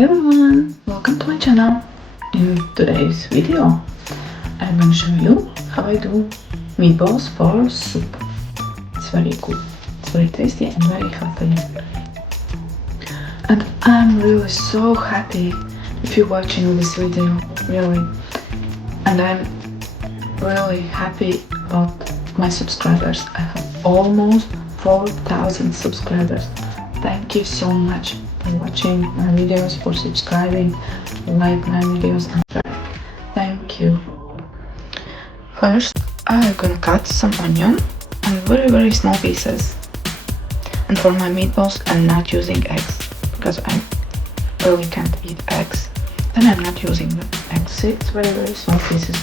Hey everyone, welcome to my channel. In today's video, I'm going to show you how I do meatballs for soup. It's very good, it's very tasty and very healthy. And I'm really so happy if you're watching this video, really. And I'm really happy about my subscribers. I have almost 4,000 subscribers. Thank you so much for watching my videos, for subscribing, like my videos, and share. Thank you. First, I'm gonna cut some onion in very small pieces. And for my meatballs, I'm not using eggs because I really can't eat eggs. Then I'm not using the eggs. It's very small pieces.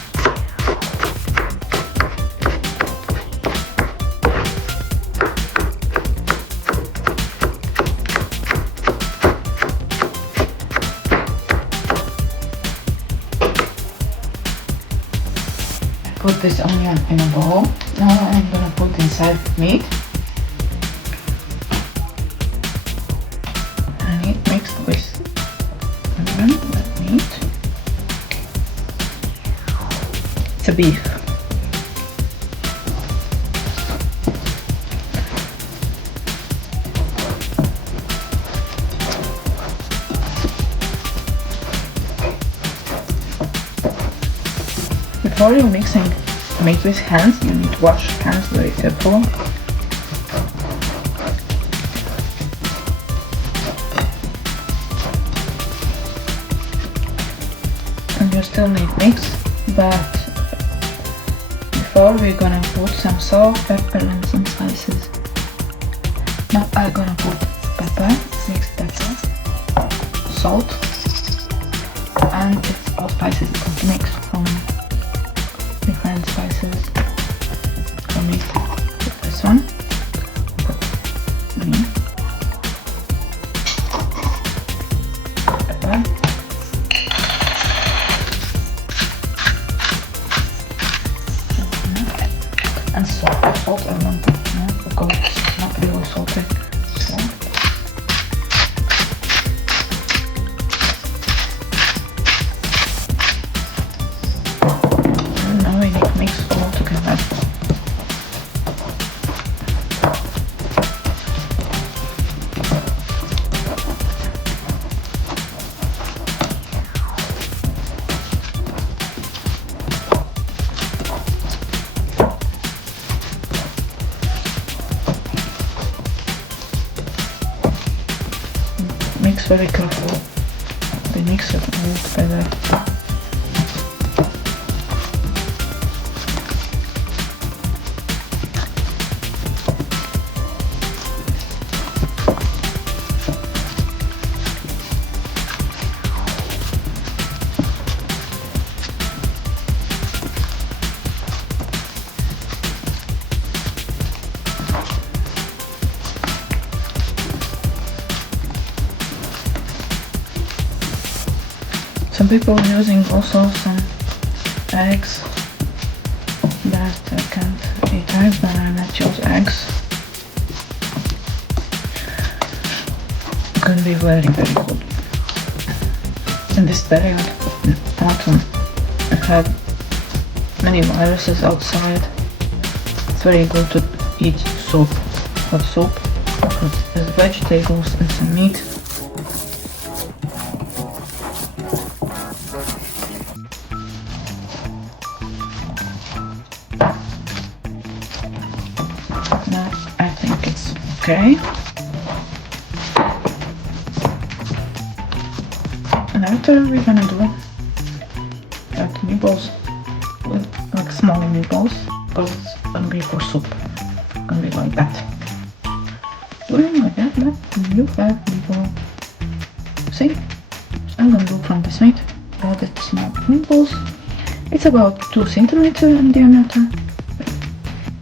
Put this onion in a bowl. Now I'm gonna put inside meat. And it mixed with the meat. It's a beef. Before you're mixing meat with hands, you need to wash hands very carefully. And you still need mix, but before we're gonna put some salt, pepper and some spices. Now I'm gonna put pepper, mixed pepper, salt, and it's all spices mixed from different spices. For me, this one, pepper, and salt. Salt I want to put because it's not really salty. Mix all together. Mix very carefully. They mix it all together. Some people are using also some eggs, but I can't eat eggs, but I not use eggs. It can be very good. In this period, autumn, I have many viruses outside. It's very good to eat soup, hot soup, with vegetables and some meat. Now I think it's okay. And after we're gonna do like meatballs, like small meatballs, but it's gonna be for soup. It's gonna be like that. Doing like that, but you have meatball. See? So I'm gonna do from this meat, all the small meatballs. It's about 2 centimeters in diameter.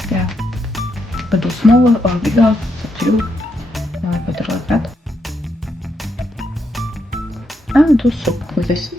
Yeah. But do smaller or bigger, it's up to you. I like better like that. And do soup with this.